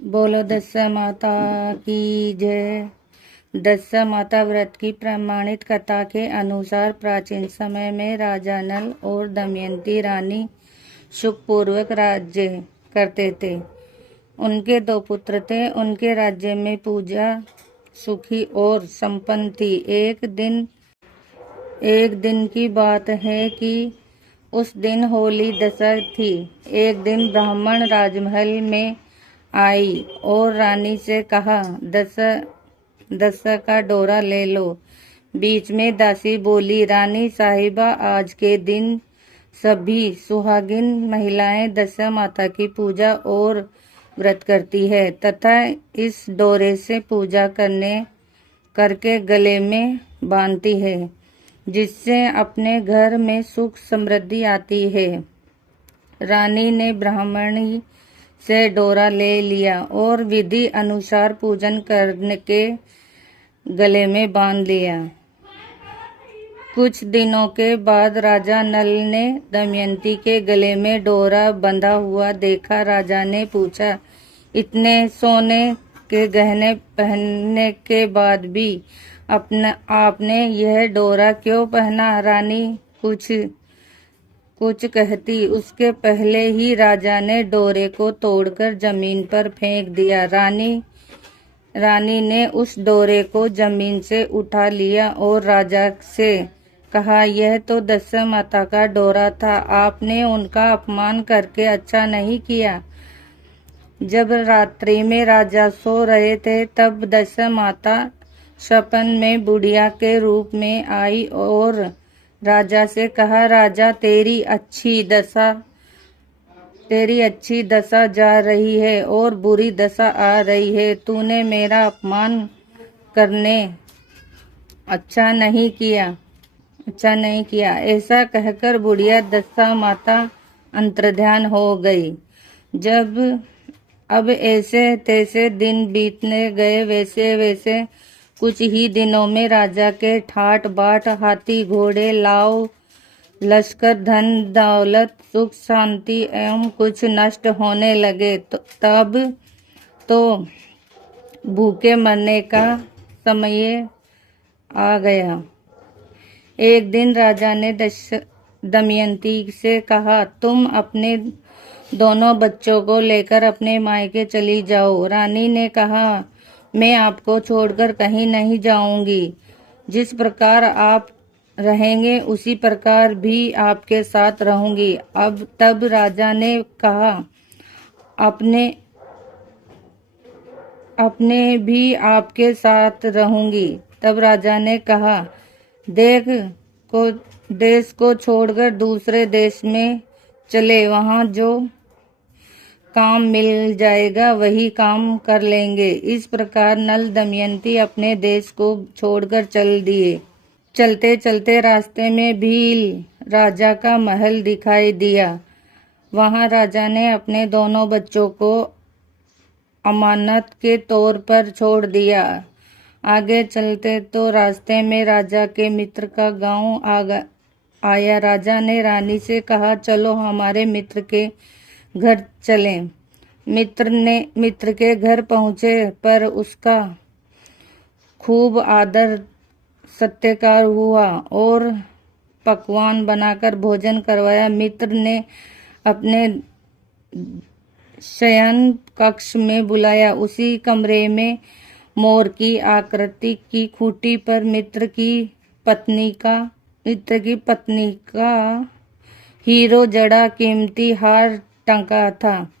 बोलो दशा माता की जय। दशा माता व्रत की प्रमाणित कथा के अनुसार प्राचीन समय में राजा नल और दमयंती रानी सुखपूर्वक राज्य करते थे। उनके 2 पुत्र थे। उनके राज्य में पूजा सुखी और संपन्न थी। एक दिन की बात है कि उस दिन होली दशा थी। एक दिन ब्राह्मण राजमहल में आई और रानी से कहा, दशा का डोरा ले लो। बीच में दासी बोली, रानी साहिबा, आज के दिन सभी सुहागिन महिलाएं दशा माता की पूजा और व्रत करती है तथा इस डोरे से पूजा करके गले में बांधती है, जिससे अपने घर में सुख समृद्धि आती है। रानी ने ब्राह्मणी से डोरा ले लिया और विधि अनुसार पूजन करने के गले में बांध लिया। कुछ दिनों के बाद राजा नल ने दमयंती के गले में डोरा बंधा हुआ देखा। राजा ने पूछा, इतने सोने के गहने पहनने के बाद भी आपने यह डोरा क्यों पहना? रानी कुछ कहती, उसके पहले ही राजा ने डोरे को तोड़कर जमीन पर फेंक दिया। रानी ने उस डोरे को जमीन से उठा लिया और राजा से कहा, यह तो दशा माता का डोरा था। आपने उनका अपमान करके अच्छा नहीं किया। जब रात्रि में राजा सो रहे थे तब दशा माता सपन में बुढ़िया के रूप में आई और राजा से कहा, राजा, तेरी अच्छी दशा जा रही है और बुरी दशा आ रही है। तूने मेरा अपमान करने अच्छा नहीं किया। ऐसा कहकर बुढ़िया दशा माता अंतर्ध्यान हो गई। अब ऐसे तैसे दिन बीतने गए। वैसे कुछ ही दिनों में राजा के ठाट बाट, हाथी घोड़े, लाव लश्कर, धन दौलत, सुख शांति एवं कुछ नष्ट होने लगे। तब तो भूखे मरने का समय आ गया। एक दिन राजा ने दमयंती से कहा, तुम अपने दोनों बच्चों को लेकर अपने मायके चली जाओ। रानी ने कहा, मैं आपको छोड़कर कहीं नहीं जाऊंगी। जिस प्रकार आप रहेंगे उसी प्रकार भी आपके साथ रहूंगी। तब राजा ने कहा, अपने भी आपके साथ रहूंगी। तब राजा ने कहा, देश को छोड़कर दूसरे देश में चले, वहां जो काम मिल जाएगा वही काम कर लेंगे। इस प्रकार नल दमयंती अपने देश को छोड़कर चल दिए। चलते चलते रास्ते में भील राजा का महल दिखाई दिया। वहां राजा ने अपने दोनों बच्चों को अमानत के तौर पर छोड़ दिया। आगे चलते तो रास्ते में राजा के मित्र का गांव आया। राजा ने रानी से कहा, चलो हमारे मित्र के घर चलें। मित्र के घर पहुंचे पर उसका खूब आदर सत्कार हुआ और पकवान बनाकर भोजन करवाया। मित्र ने अपने शयन कक्ष में बुलाया। उसी कमरे में मोर की आकृति की खूंटी पर मित्र की पत्नी का हीरो जड़ा कीमती हार टंगा था।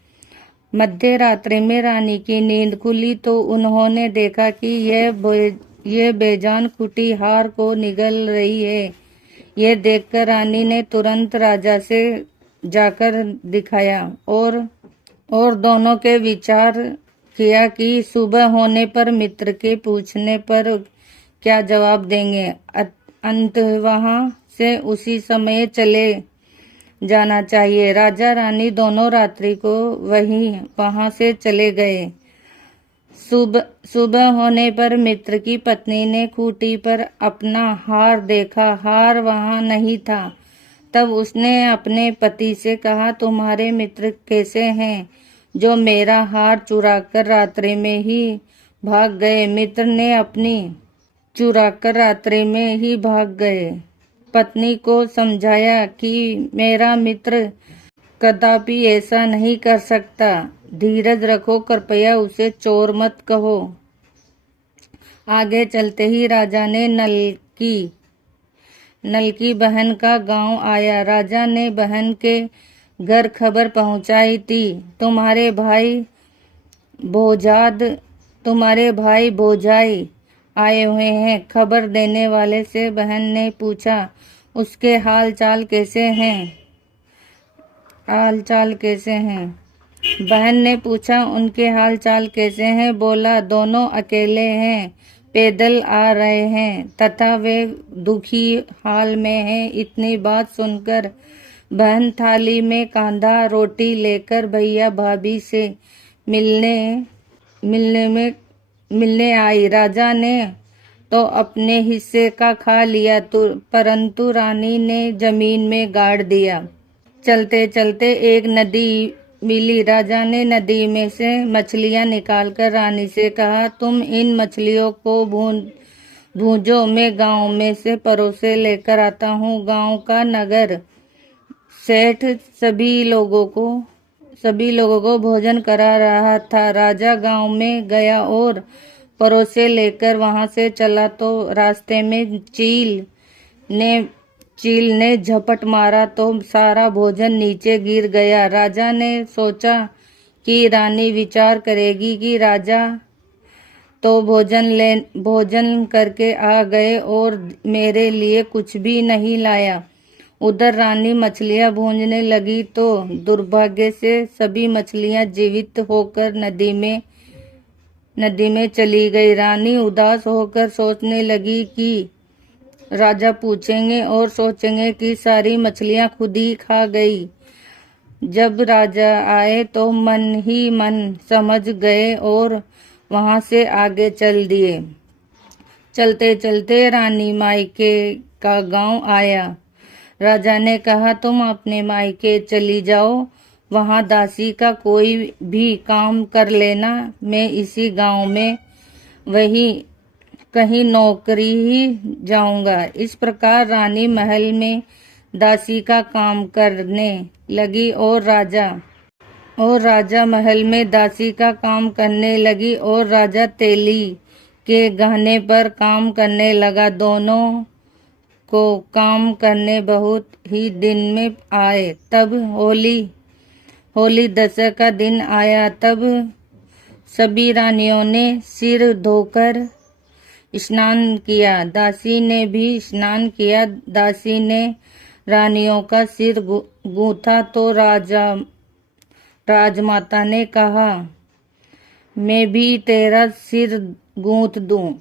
मध्य रात्रि में रानी की नींद खुली तो उन्होंने देखा कि यह बेजान खूंटी हार को निगल रही है। यह देखकर रानी ने तुरंत राजा से जाकर दिखाया और दोनों के विचार किया कि सुबह होने पर मित्र के पूछने पर क्या जवाब देंगे। अंत वहां से उसी समय चले जाना चाहिए। राजा रानी दोनों रात्रि को वहां से चले गए। सुबह होने पर मित्र की पत्नी ने खूंटी पर अपना हार देखा। हार वहां नहीं था। तब उसने अपने पति से कहा, तुम्हारे मित्र कैसे हैं? जो मेरा हार चुराकर रात्रि में ही भाग गए। मित्र ने अपनी चुराकर रात्रि में ही भाग गए। पत्नी को समझाया कि मेरा मित्र कदापि ऐसा नहीं कर सकता। धीरज रखो, कृपया उसे चोर मत कहो। आगे चलते ही राजा ने नल की बहन का गांव आया। राजा ने बहन के घर खबर पहुंचाई थी, तुम्हारे भाई भोजाई आए हुए हैं। खबर देने वाले से बहन ने पूछा, उसके हाल चाल कैसे हैं? बहन ने पूछा, उनके हाल चाल कैसे हैं? बोला, दोनों अकेले हैं, पैदल आ रहे हैं तथा वे दुखी हाल में हैं। इतनी बात सुनकर बहन थाली में कांधा रोटी लेकर भैया भाभी से मिलने आई। राजा ने तो अपने हिस्से का खा लिया, परंतु रानी ने जमीन में गाड़ दिया। चलते चलते एक नदी मिली। राजा ने नदी में से मछलियां निकालकर रानी से कहा, तुम इन मछलियों को भूंजो, मैं गांव में से परोसे लेकर आता हूँ। गांव का नगर सेठ सभी लोगों को भोजन करा रहा था। राजा गांव में गया और परोसे लेकर वहां से चला तो रास्ते में चील ने झपट मारा तो सारा भोजन नीचे गिर गया। राजा ने सोचा कि रानी विचार करेगी कि राजा तो भोजन करके आ गए और मेरे लिए कुछ भी नहीं लाया। उधर रानी मछलियां भूंजने लगी तो दुर्भाग्य से सभी मछलियां जीवित होकर नदी में चली गई। रानी उदास होकर सोचने लगी कि राजा पूछेंगे और सोचेंगे कि सारी मछलियां खुद ही खा गई। जब राजा आए तो मन ही मन समझ गए और वहां से आगे चल दिए। चलते चलते रानी मायके का गांव आया। राजा ने कहा, तुम अपने मायके चली जाओ, वहां दासी का कोई भी काम कर लेना। मैं इसी गांव में कहीं नौकरी ही जाऊंगा। इस प्रकार रानी महल में दासी का काम करने लगी और राजा महल में दासी का काम करने लगी और राजा तेली के गहने पर काम करने लगा। दोनों को काम करने बहुत ही दिन में आए। तब होली दशहरा का दिन आया। तब सभी रानियों ने सिर धोकर स्नान किया। दासी ने भी स्नान किया। दासी ने रानियों का सिर गूंथा तो राजमाता ने कहा, मैं भी तेरा सिर गूंथ दूं।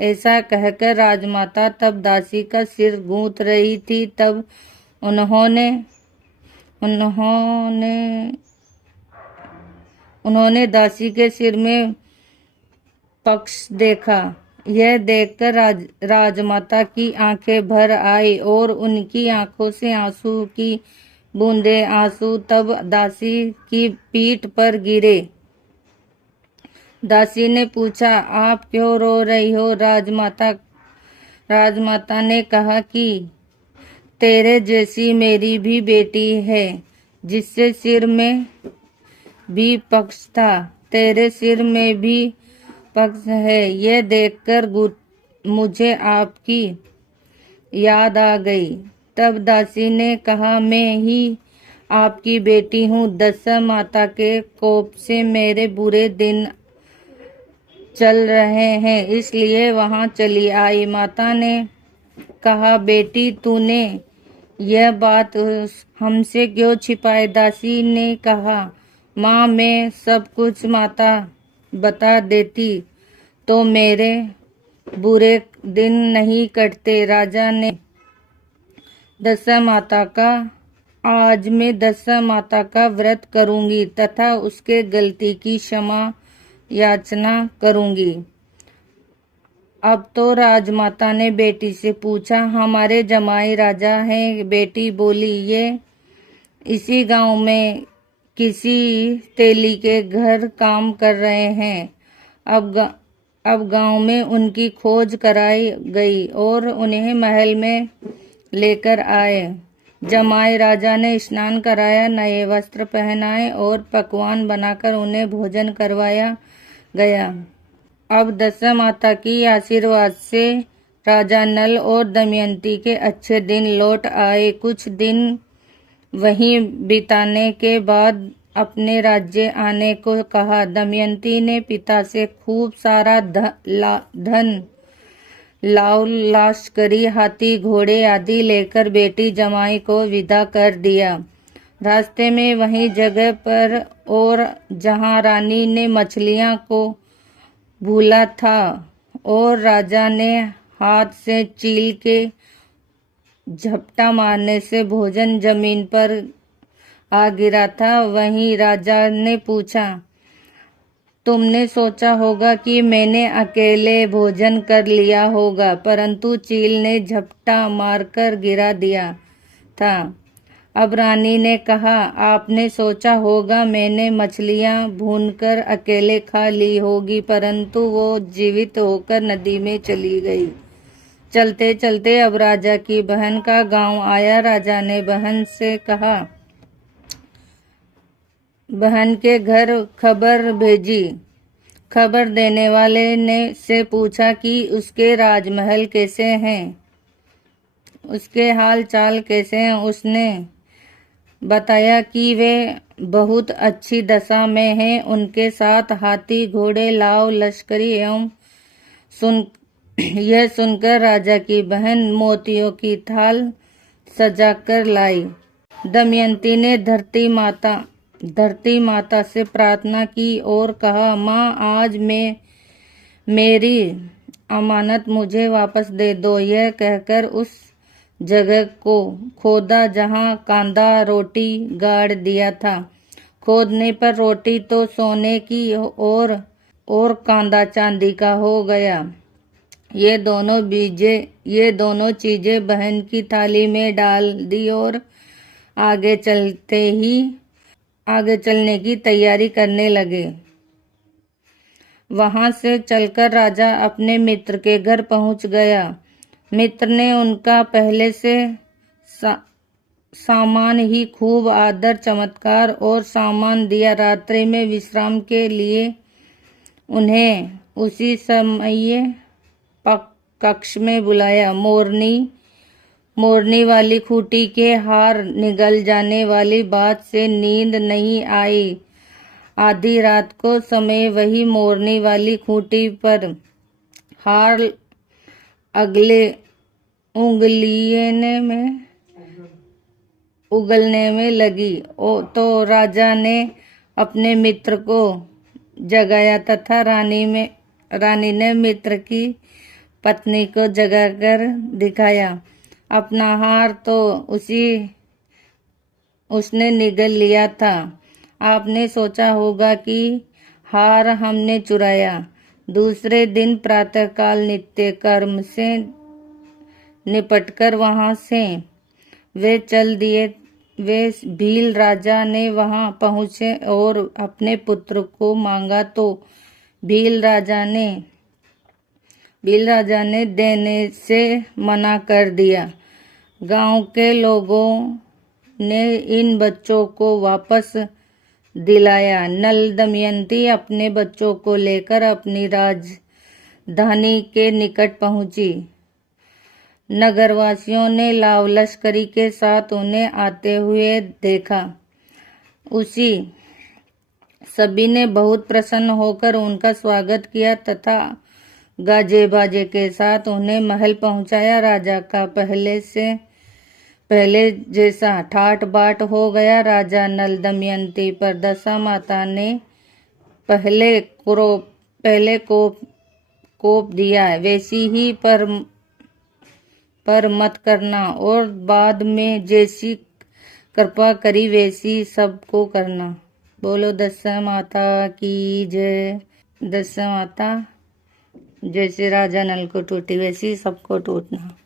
ऐसा कहकर राजमाता तब दासी का सिर गूंथ रही थी। तब उन्होंने दासी के सिर में पक्ष देखा। यह देखकर राजमाता की आंखें भर आई और उनकी आंखों से आंसू की आंसू तब दासी की पीठ पर गिरे। दासी ने पूछा, आप क्यों रो रही हो? राजमाता ने कहा कि तेरे जैसी मेरी भी बेटी है, जिससे सिर में भी पक्ष था, तेरे सिर में भी पक्ष है। यह देखकर मुझे आपकी याद आ गई। तब दासी ने कहा, मैं ही आपकी बेटी हूँ। दशा माता के कोप से मेरे बुरे दिन चल रहे हैं, इसलिए वहां चली आई। माता ने कहा, बेटी तूने यह बात हमसे क्यों छिपाई? दासी ने कहा, माँ मैं सब कुछ माता बता देती तो मेरे बुरे दिन नहीं कटते। आज मैं दशा माता का व्रत करूंगी तथा उसके गलती की क्षमा याचना करूंगी। अब तो राजमाता ने बेटी से पूछा, हमारे जमाई राजा हैं? बेटी बोली, ये इसी गांव में किसी तेली के घर काम कर रहे हैं। अब गांव में उनकी खोज कराई गई और उन्हें महल में लेकर आए। जमाए राजा ने स्नान कराया, नए वस्त्र पहनाए और पकवान बनाकर उन्हें भोजन करवाया गया। अब दशा माता की आशीर्वाद से राजा नल और दमयंती के अच्छे दिन लौट आए। कुछ दिन वहीं बिताने के बाद अपने राज्य आने को कहा। दमयंती ने पिता से खूब सारा धन, लाव लश्करी, हाथी घोड़े आदि लेकर बेटी जमाई को विदा कर दिया। रास्ते में वहीं जगह पर और जहां रानी ने मछलियां को भूला था और राजा ने हाथ से चील के झपटा मारने से भोजन जमीन पर आ गिरा था, वहीं राजा ने पूछा, तुमने सोचा होगा कि मैंने अकेले भोजन कर लिया होगा, परंतु चील ने झपटा मारकर गिरा दिया था। अब रानी ने कहा, आपने सोचा होगा मैंने मछलियां भूनकर अकेले खा ली होगी, परंतु वो जीवित होकर नदी में चली गई। चलते चलते अब राजा की बहन का गांव आया। राजा ने बहन से कहा, बहन के घर खबर भेजी। खबर देने वाले ने से पूछा कि उसके राजमहल कैसे हैं, उसके हाल चाल कैसे हैं। उसने बताया कि वे बहुत अच्छी दशा में हैं। उनके साथ हाथी घोड़े लाव लश्करी एवं यह सुनकर राजा की बहन मोतियों की थाल सजाकर लाई। दमयंती ने धरती माता से प्रार्थना की और कहा, माँ, आज मेरी अमानत मुझे वापस दे दो। यह कहकर उस जगह को खोदा जहां कांदा रोटी गाड़ दिया था। खोदने पर रोटी तो सोने की और कांदा चांदी का हो गया। ये दोनों चीजें बहन की थाली में डाल दी और आगे चलने की तैयारी करने लगे। वहां से चलकर राजा अपने मित्र के घर पहुंच गया। मित्र ने उनका पहले से सामान ही खूब आदर चमत्कार और सामान दिया। रात्रि में विश्राम के लिए उन्हें उसी समय कक्ष में बुलाया। मोरनी वाली खूंटी के हार निगल जाने वाली बात से नींद नहीं आई। आधी रात को समय वही मोरनी वाली खूंटी पर हार अगले उगलने में लगी तो राजा ने अपने मित्र को जगाया तथा रानी ने मित्र की पत्नी को जगाकर दिखाया। अपना हार तो उसने निगल लिया था। आपने सोचा होगा कि हार हमने चुराया। दूसरे दिन प्रातःकाल नित्य कर्म से निपटकर वहां से वे चल दिए। वे भील राजा ने वहां पहुंचे और अपने पुत्र को मांगा तो भील राजा ने देने से मना कर दिया। गांव के लोगों ने इन बच्चों को वापस दिलाया। नल दमयंती अपने बच्चों को लेकर अपनी राजधानी के निकट पहुंची। नगरवासियों ने लाव लश्करी के साथ उन्हें आते हुए देखा। सभी ने बहुत प्रसन्न होकर उनका स्वागत किया तथा गाजे बाजे के साथ उन्हें महल पहुंचाया। राजा का पहले जैसा ठाट बाट हो गया। राजा नल दमयंती पर दशा माता ने पहले कोप दिया, वैसी ही पर मत करना और बाद में जैसी कृपा करी वैसी सबको करना। बोलो दशा माता की जय। दशा माता जैसे राजा नल को टूटी वैसी सबको टूटना।